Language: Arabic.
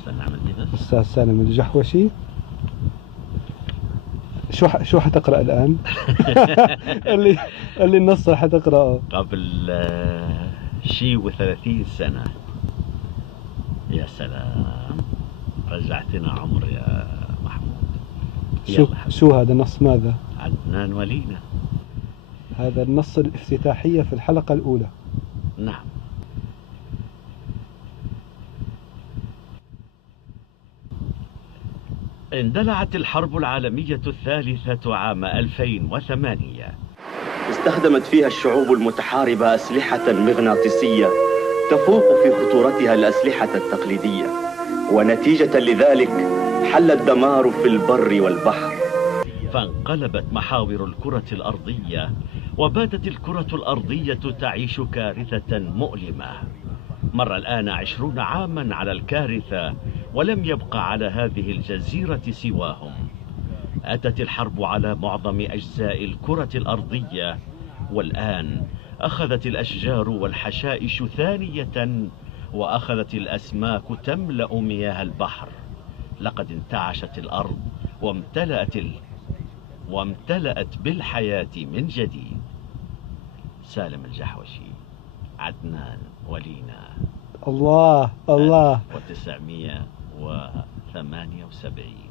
استنى اعمل دي بس. أستاذ سالم الجحوشي، شو حتقرأ الآن؟ اللي النص اللي حتقرأه قبل شي و30 سنة. يا سلام، رجعتنا عمر يا محمود. شو هذا النص؟ ماذا؟ عدنان ولينا. هذا النص الافتتاحية في الحلقة الأولى. نعم. اندلعت الحرب العالمية الثالثة عام 2008. استخدمت فيها الشعوب المتحاربة أسلحة مغناطيسية تفوق في خطورتها الأسلحة التقليدية، ونتيجة لذلك حل الدمار في البر والبحر. فانقلبت محاور الكرة الأرضية، وباتت الكرة الأرضية تعيش كارثة مؤلمة. مر الآن 20 عاما على الكارثة، ولم يبقى على هذه الجزيرة سواهم. أتت الحرب على معظم أجزاء الكرة الأرضية، والآن أخذت الأشجار والحشائش ثانية، وأخذت الأسماك تملأ مياه البحر. لقد انتعشت الأرض وامتلأت بالحياة من جديد. سالم الجحوشي، عدنان ولينا. الله الله. 1978.